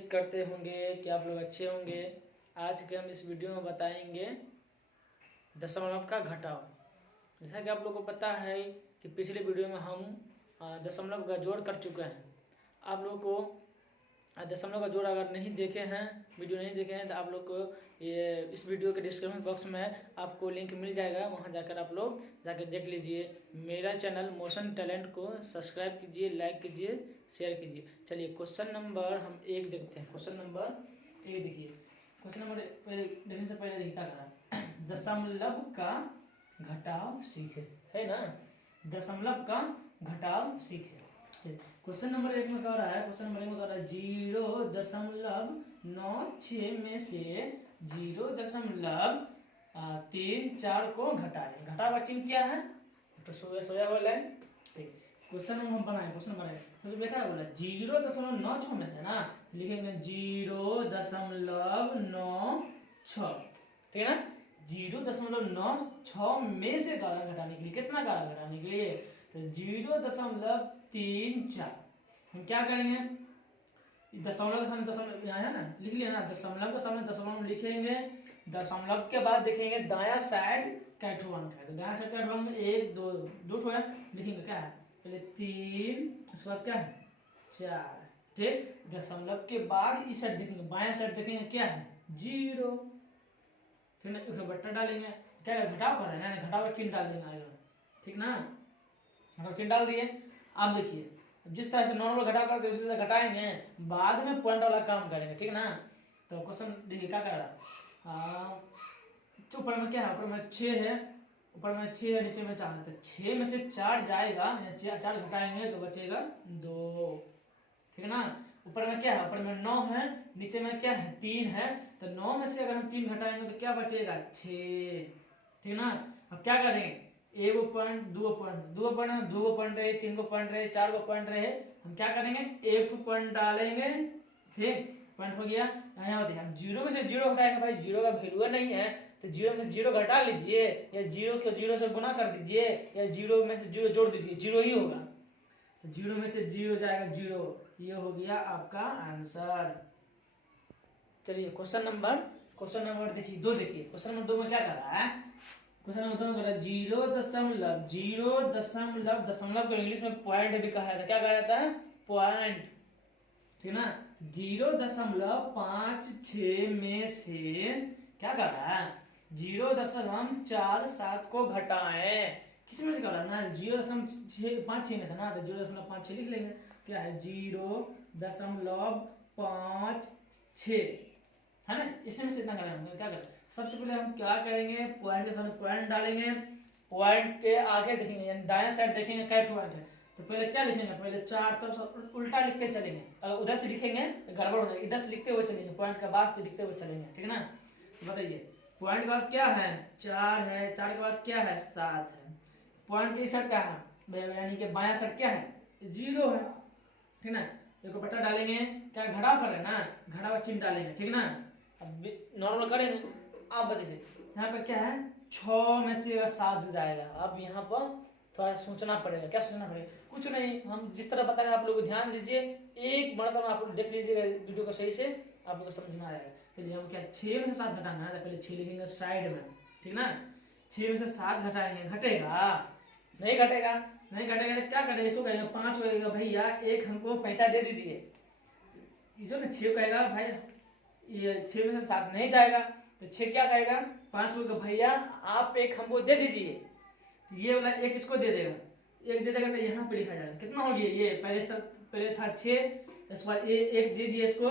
उम्मीद करते होंगे कि आप लोग अच्छे होंगे। आज के हम इस वीडियो में बताएंगे दशमलव का घटाव। जैसा कि आप लोग को पता है कि पिछले वीडियो में हम दशमलव का जोड़ कर चुके हैं। आप लोग को दशमलव का जोड़ अगर नहीं देखे हैं, वीडियो नहीं देखे हैं, तो आप लोग को ये इस वीडियो के डिस्क्रिप्शन बॉक्स में आपको लिंक मिल जाएगा, वहां जाकर आप लोग जाकर देख लीजिए। मेरा चैनल मोशन टैलेंट को सब्सक्राइब कीजिए, लाइक कीजिए, शेयर कीजिए। चलिए क्वेश्चन नंबर हम 1 देखते हैं। क्वेश्चन नंबर 1 देखिए। क्वेश्चन नंबर पहले देखने से पहले देखिए क्या करा, दशमलव का घटाव सीखे, है ना। दशमलव का घटाव सीखे। क्वेश्चन नंबर 1 में कह रहा है, क्वेश्चन नंबर 1 में कह रहा है 0.96 में से 0.34 को घटाएं। घटाव का चिन्ह क्या है? तो सोया हुआ लाइन। ठीक, क्वेश्चन हम बनाए, क्वेश्चन बनाए सबसे बेटा बोला 0.96 में है ना, लिखेंगे 0.96, ठीक है ना। 0.96 में से गाला घटाने के लिए, कितना गाला घटाने के लिए, तो 0.34। हम क्या करेंगे, दशमलव के सामने दशमलव यहाँ है ना, लिख लिया ना, दशमलव के सामने दशमलव लिखेंगे। दशमलव के बाद देखेंगे दायां साइड कैठो अंक है, तो दायां साइड कैठो अंक 1 2 दो है, लिखेंगे क्या है, पहले 3, उसके बाद क्या है 4। ठीक, दशमलव के बाद इस साइड देखेंगे, बायां साइड देखेंगे क्या है 0, फिर उसको बट्टा डालेंगे, क्या घटाव कर रहे हैं ना, घटाव का चिन्ह डाल देंगे, ठीक ना। घटाव चिन्ह डाल दिए। आप देखिए जिस तरह से नॉर्मल घटाव करते हैं उसी तरह घटाएंगे, बाद में पॉइंट वाला काम करेंगे, ठीक ना। तो क्वेश्चन देखिए क्या कर रहा, ऊपर में क्या है, ऊपर में 6 है, ऊपर में 6 है, नीचे में 4 है, तो 6 में से 4 जाएगा, 4 घटाएंगे तो बचेगा 2, ठीक है ना। ऊपर में क्या है, ऊपर में 9 है, नीचे में क्या है 3 है, तो 9 में से अगर हम 3 घटाएंगे तो क्या बचेगा 6, ठीक ना। अब क्या करेंगे, 1 पॉइंट 2 पॉइंट 2 पॉइंट 2 पॉइंट रहे, 3 पॉइंट रहे, 4 पॉइंट रहे, हम क्या करेंगे 1 पॉइंट डालेंगे, ठीक, पॉइंट हो गया। यहाँ देखिए हम 0 में से 0 घटाएंगे, भाई 0 का वैल्यू नहीं है, तो 0 में से 0 घटा लीजिए, या 0 को 0 से गुना कर दीजिए, या 0 में से 0 जोड़ दीजिए, 0 ही होगा। तो 0 में से 0 जाएगा 0, ये हो गया आपका आंसर। चलिए क्वेश्चन नंबर देखिए 2 देखिए। क्वेश्चन नंबर 2 में क्या कर रहा है, क्वेश्चन नंबर 2 में कर रहा है 0 दशमलव को इंग्लिश में पॉइंट भी कहा जाता है, क्या कहा जाता है, पॉइंट, ठीक ना। 0.56 में से क्या कर रहा है, 0.47 को घटाएं, किस में से कर रहा है ना, 0.56 में से ना, तो 0.56 लिख लेंगे, क्या है 0.56 है ना, इसमें से इतना करेंगे। क्या करें, सबसे पहले हम क्या करेंगे, पॉइंट के सामने पॉइंट डालेंगे, पॉइंट के आगे देखेंगे, दाएं साइड देखेंगे क्या पॉइंट है, तो पहले क्या लिखेंगे, पहले 4 तरफ उल्टा लिखते चलेंगे, अगर उधर से लिखेंगे तो गड़बड़ हो जाएगी, इधर से लिखते हुए चलेंगे, पॉइंट के बाद से लिखते हुए चलेंगे, ठीक है ना। तो बताइए पॉइंट के बाद क्या है 4 है, 4 के बाद क्या है 7 है, पॉइंट की साइड क्या है, यानी कि बायां साइड क्या है 0 है, ठीक ना। देखो बट्टा डालेंगे, क्या घटाव कर रहे हैं ना, घटाव चिन्ह डालेंगे, ठीक ना। अब नॉर्मल करेंगे, अब बताइए यहाँ पे क्या है 6 में से 7 जाएगा। अब यहाँ पर थोड़ा सोचना पड़ेगा, क्या सोचना पड़ेगा, कुछ नहीं, हम जिस तरह बताएंगे आप लोग ध्यान दीजिए, एक मरतबा आप लोग देख लीजिएगा वीडियो को सही से, आप लोग को समझना आएगा। चलिए हम क्या 6 में से 7 घटाना है, तो पहले 6 लिखेंगे साइड में, ठीक ना। 6 में से 7 घटाएंगे, घटेगा नहीं, घटेगा नहीं, घटेगा तो क्या करेंगे, इसको कहेंगे 5 होगा, भैया एक हमको पैसा दे दीजिए, ये जो ना 6 कहेगा भाई, ये 6 में से 7 नहीं जाएगा, तो 6 क्या कहेगा 5 होगा, भैया आप एक हमको दे दीजिए, तो ये वाला एक इसको दे देगा, एक दे देगा, तो यहाँ पे लिखा जाएगा कितना हो गया, ये पहले था 6, इसके बाद ये एक दे दिया इसको,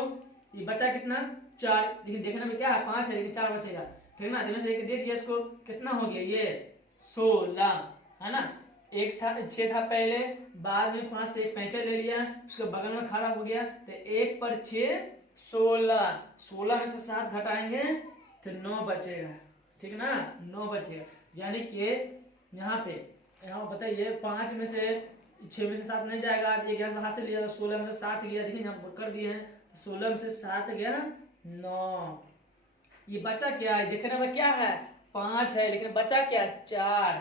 ये बचा कितना 4, लेकिन देखने में क्या है 5 है, लेकिन 4 बचेगा, ठीक ना। जिसमें से एक दे दिया इसको, कितना हो गया ये 16, है ना। एक था 6 था पहले, बाद में 5 से एक पैंचा ले लिया, उसके बगल में खड़ा हो गया, तो 1 पर 6 16, 16 में से 7 घटाएंगे तो 9 बचेगा, ठीक ना, 9 बचेगा। यानी कि यहाँ पे बताइए 5 में से 6 में से 7 नहीं जाएगा, एक हाथ से लिया, 16 में से 7 गया, देखिए यहाँ कर दिए हैं, 16 में से 7 गया 9, ये बचा क्या है, देखने में क्या है 5 है, लेकिन बचा क्या 4,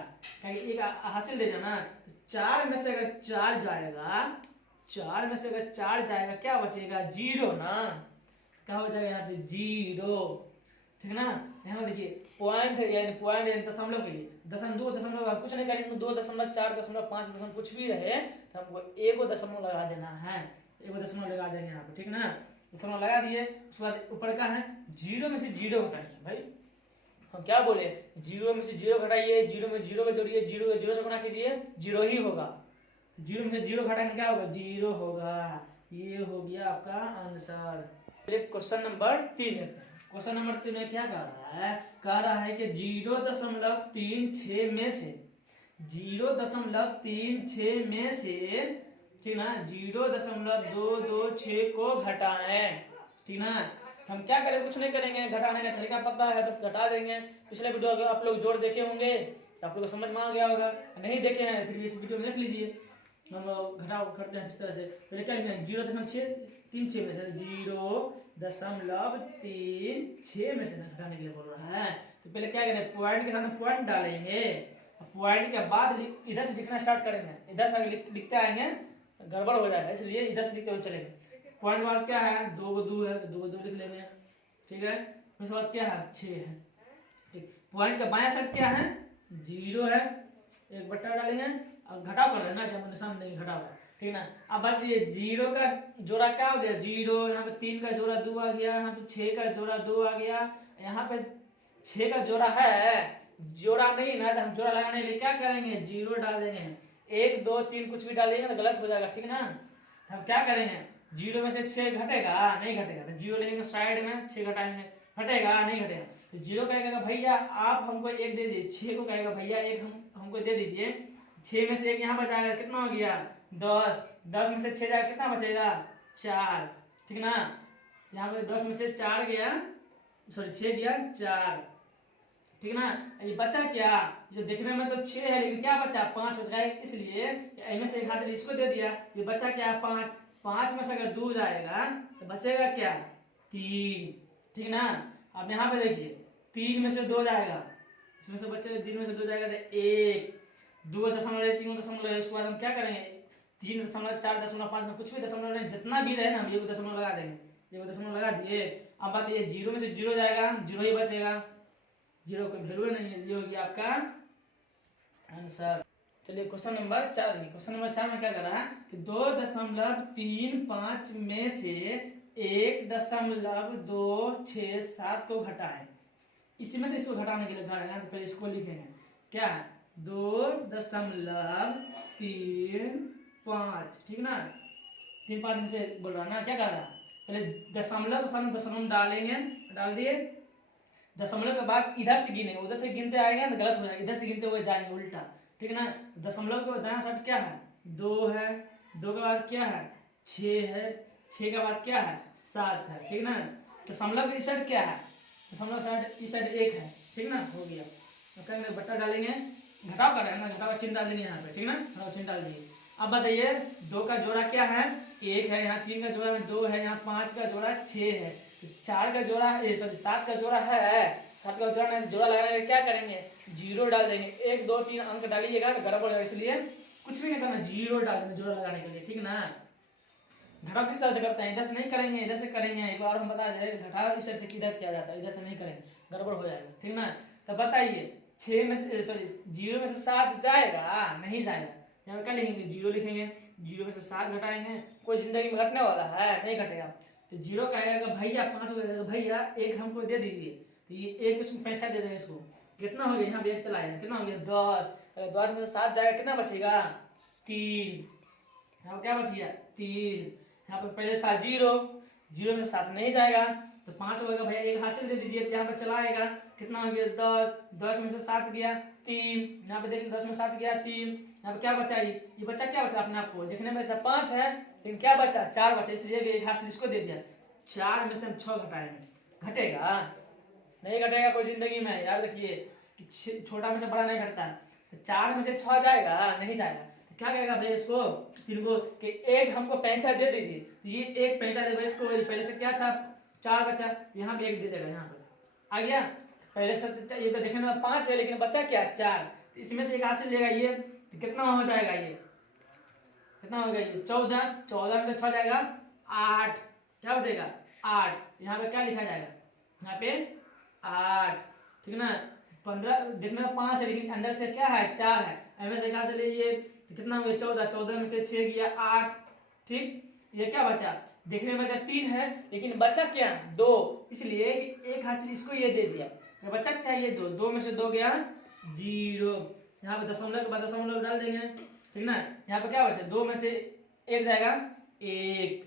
एक हासिल दे जाना, 4 में से अगर 4 जाएगा, 4 में से अगर 4 जाएगा क्या बचेगा 0 ना, क्या हो जाएगा यहाँ पे 0, ठीक है ना। यहाँ देखिए पॉइंट यानी पॉइंट यानी दशमलव के लिए दो दशमलव कुछ नहीं करेंगे, 2.4.5 कुछ भी रहे तो हमको एगो दशमलव लगा देना है, एगो दशमलव लगा देंगे यहाँ पे, ठीक ना। दशमलव लगा दिए, उसके बाद ऊपर का है 0 में से 0 घटाइए भाई, हम क्या बोले 0 में से 0 घटाइए, 0 में 0 को जोड़िए, 0 से गुणा कीजिए 0 ही होगा, 0 में से 0 घटाएंगे क्या होगा 0 होगा, ये हो गया आपका answer. Question number 3, question number 3 में क्या कह रहा है कि 0.36 में से 0.36 में से, ठीक ना, 0.226 को घटाएं, ठीक ना। हम क्या करें, कुछ नहीं करेंगे, घटाने का तरीका पता है, बस घटा देंगे। पिछले वीडियो अगर आप लोग जोड़ देखे होंगे तो आप लोग को समझ में आ गया होगा, नहीं देखे हैं फिर भी इस वीडियो में देख लीजिए। हम लोग घटाव करते हैं इस तरह से, पहले क्या लिखेंगे 0.36 में से 0.36 में से घटाने के लिए बोल रहा है, तो पहले क्या करें पॉइंट के सामने पॉइंट डालेंगे, पॉइंट के बाद इधर से लिखना स्टार्ट करेंगे, इधर से लिखते आएंगे गड़बड़ हो जाएगा, इसलिए इधर से लिखते हुए चलेंगे। पॉइंट बाद क्या है 2 को 2 है तो 2 को 2 लिख लेंगे, ठीक है। उसके बाद क्या है 6 है, ठीक। पॉइंट का बायां साइड क्या है 0 है, एक बट्टा डालेंगे, अब घटाव कर रहे हैं ना, क्या निशान देंगे घटाव, ठीक ना। अब बात ये 0 का जोड़ा क्या हो गया 0, यहाँ पे 3 का जोड़ा 2 आ गया, यहाँ पे 6 का जोड़ा 2 आ गया, यहाँ पे 6 का जोड़ा है, जोड़ा नहीं ना, तो हम जोड़ा लगाने के लिए क्या करेंगे 0 डाल देंगे, 1 2 3 कुछ भी डालेंगे तो गलत हो जाएगा, ठीक ना। हम क्या करेंगे 0 में से 6 घटेगा नहीं घटेगा, तो 0 लेंगे साइड में, 6 घटाएंगे, घटेगा नहीं घटेगा, तो 0 कहेगा भैया आप हमको 1 दे दीजिए, 6 को कहेगा भैया 1 हमको दे दीजिए, 6 में से 1 यहाँ बचाएगा, कितना हो गया 10, 10 में से 6 जाएगा कितना बचेगा 4, ठीक ना। यहाँ पे 10 में से 4 गया, सॉरी 6 गया 4, ठीक ना। ये बचा क्या, जो देखने में तो 6 है लेकिन क्या बचा 5 बच गया, इसलिए इनमें से एक हासिल इसको दे दिया, ये बचा क्या 5, 5 में से अगर 2 जाएगा तो बचेगा क्या 3, ठीक ना। अब यहाँ पे देखिए 3 में से 2 जाएगा, इसमें से बचेगा 3 में से 2 जाएगा तो 1, 2 दशमलव 3 दशमलव, इसके बाद हम क्या करेंगे 3.4.5 में कुछ भी दशमलव नहीं, जितना भी रहे ना हम ये दशमलव लगा देंगे, ये दशमलव लगा दिए। अब बात ये 0 में से 0 जाएगा 0 ही बचेगा, 0 कोई वैल्यू नहीं है, ये हो गया आपका आंसर। चलिए क्वेश्चन नंबर 4 देखिए, क्वेश्चन नंबर 4 में क्या कर रहा है कि 2.35 में से 1.267 को घटाएं, इसी में से इसको घटाने के लिए यहाँ पहले इसको लिखेंगे क्या 2.35, ठीक ना, 3 5 में से बोल रहा है ना, क्या कर रहा है पहले दशमलव के सामने दशमलव डालेंगे, डाल दिए, दशमलव के बाद इधर से गिने, उधर से गिनते आएंगे तो गलत हो जाएगा, इधर से गिनते हुए जाएंगे उल्टा, ठीक ना। दशमलव के बाद दायां साइड क्या है 2 है, 2 के बाद क्या है 6 है, 6 के बाद क्या है 7 है, ठीक ना। दशमलव इस साइड क्या है, दशमलव साइड इस साइड 1 है, ठीक ना, हो गया। तो कहेंगे बट्टा डालेंगे, घटाव कर रहे हैं ना, घटाव चिन्ह डाल देंगे यहाँ पे, ठीक ना, घटाव चिन्ह डाल दिए। अब बताइए 2 का जोड़ा क्या है 1 है, यहाँ 3 का जोड़ा है 2 है, यहाँ 5 का जोड़ा 6 है, 4 का जोड़ा है, सॉरी 7 का जोड़ा है, 7 का जोड़ा जोड़ा लगाने क्या करेंगे 0 डाल देंगे, 1 2 3 अंक डालिएगा तो गड़बड़ हो जाएगा, इसलिए कुछ भी नहीं करना 0 डाल देंगे जोड़ा लगाने के लिए, ठीक ना। घटाव किस तरह से करते हैं, इधर से नहीं करेंगे इधर से करेंगे, एक बार हम बता दें घटाव इस साइड से किधर किया जाता है, इधर से नहीं करेंगे गड़बड़ हो जाएगा, ठीक ना। तो बताइए 6 में से सॉरी 0 में से 7 जाएगा नहीं जाएगा, यहाँ क्या लिखेंगे 0 लिखेंगे, 0 में से 7 घटाएंगे, कोई जिंदगी में घटने वाला है नहीं घटेगा, तो 0 कहेगा भैया 5 हो जाएगा, भैया 1 हमको दे दीजिए, तो ये 1 इसको पैसा दे देंगे, इसको कितना हो गया यहाँ पे 1 चलाएगा कितना हो गया 10, 10 में से 7 जाएगा कितना बचेगा 3, यहाँ क्या बच गया 3, यहाँ पे पहले था 0, 0 में से 7 नहीं जाएगा तो 5 होगा, भैया 1 हासिल दे दीजिए, तो यहाँ पे चलाएगा कितना हो गया 10, 10 में से 7 गया 3, यहाँ पे देखिए 10 में 7 गया 3, यहाँ पे क्या बचा ये बचा क्या बचा अपने आप को देखने में 5 है लेकिन क्या बचा 4 बचा, इसलिए 1 हासिल इसको दे दिया, 4 में से हम 6 घटाएंगे, घटेगा नहीं घटेगा कोई जिंदगी में, याद रखिए छोटा में से बड़ा नहीं घटता, तो 4 में से 6 जाएगा नहीं जाएगा, तो क्या कहेगा भैया इसको 3 को कि 1 हमको पैसा दे दीजिए, तो ये 1 पैसा देगा इसको, पहले से क्या था 4 बचा, यहाँ पे 1 दे देगा, यहाँ पे आ गया, पहले से ये तो देखने में 5 है लेकिन बचा क्या 4, तो इसमें से 1 हासिल लेगा ये, तो कितना हो जाएगा ये कितना हो गया ये 14, 14 में से 6 जाएगा 8, क्या बचेगा 8, यहाँ पे क्या लिखा जाएगा, यहाँ पे 8, ठीक है ना। 15 देखने में 5 है लेकिन अंदर से क्या है 4 है, ऐसे से क्या चले ये कितना हो गया 14, 14 में से 6 गया 8, ठीक। ये क्या बचा, देखने में 3 है लेकिन बचा क्या 2, इसलिए एक हाथ से इसको ये दे दिया, ये बचा क्या ये 2, 2 में से 2 गया 0, यहाँ पे दशमलव के बाद दशमलव डाल देंगे, ठीक ना। यहाँ पे क्या बचा 2 में से 1 जाएगा 1,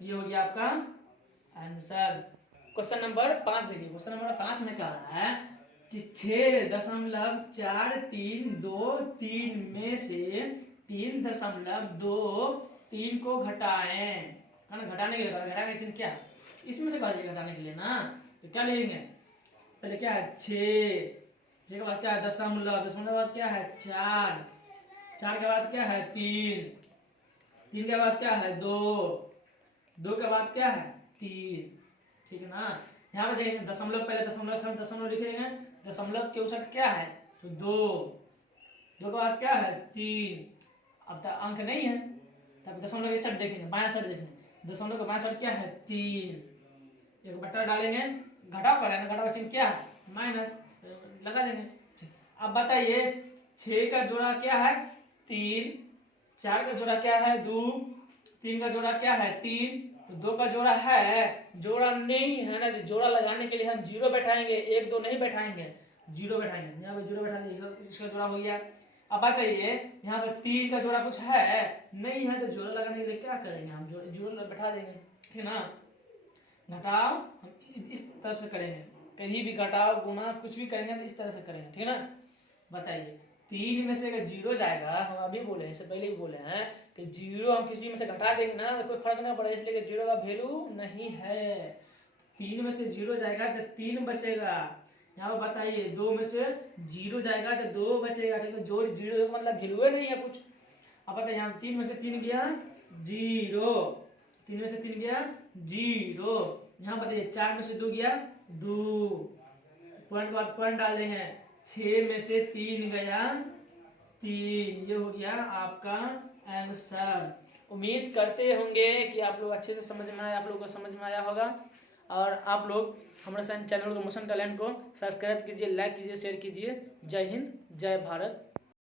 ये हो गया आपका आंसर। क्वेश्चन नंबर 5 देखिए, क्वेश्चन नंबर 5 में कह रहा है कि 6.432 में से 3.23 को घटाएं, घटाने के लिए घटाने के लिए क्या इसमें से घटाने के लिए ना, तो क्या लेंगे पहले क्या है 6 के बाद क्या है दशमलव, दशमलव के बाद क्या है 4, 4 के बाद क्या है 3, 3 के बाद क्या है 2, 2 के बाद क्या है 3, ठीक है ना। यहाँ पे देखेंगे दशमलव, पहले दशमलव दशमलव लिखेंगे, दशमलव के उस क्या है तो 2, 2 के बाद क्या है 3, अब तक अंक नहीं है तब दशमलव इस साइड देखेंगे, बायां साइड देखेंगे, दशमलव के बायां साइड क्या है 3, एक बट्टा डालेंगे, घटाव कर रहे हैं, घटाव चिन्ह क्या है माइनस लगा देंगे। अब बताइए 6 का जोड़ा क्या है 3, 4 का जोड़ा क्या है 2, 3 का जोड़ा क्या है 3, तो 2 का जोड़ा है, जोड़ा नहीं है ना, तो जोड़ा लगाने के लिए हम 0 बैठाएंगे, 1 2 नहीं बैठाएंगे, 0 बैठाएंगे, यहाँ पे 0 बैठाएंगे, इसका जोड़ा हो गया। अब बताइए यहाँ पे 3 का जोड़ा कुछ है नहीं है, तो जोड़ा लगाने के लिए क्या करेंगे हम, जोड़ा बैठा देंगे, ठीक है ना। घटाव हम इस तरह से करेंगे, कहीं भी घटाव गुणा कुछ भी करेंगे तो इस तरह से करेंगे, ठीक है ना। बताइए 3 में से अगर 0 जाएगा, हम अभी बोले इससे पहले भी बोले हैं कि 0 हम किसी में से घटा देंगे ना तो कोई फर्क नहीं पड़ेगा, इसलिए 0 का वैल्यू नहीं है। 3 में से 0 जाएगा तो 3 बचेगा, यहाँ पर बताइए 2 में से 0 जाएगा तो 2 बचेगा, क्योंकि जो 0 मतलब वैल्यू नहीं है कुछ। अब बताइए यहाँ 3 में से 3 गया 0, 3 में से 3 गया 0, यहाँ बताइए 4 में से 2 गया 2, पॉइंट बाद पॉइंट डाल देंगे, 6 में से 3 गया 3, ये हो गया आपका आंसर। उम्मीद करते होंगे कि आप लोग अच्छे से समझ में आया, आप लोगों को समझ में आया होगा, और आप लोग हमारे चैनल को मोशन टैलेंट को सब्सक्राइब कीजिए, लाइक कीजिए, शेयर कीजिए। जय हिंद, जय भारत।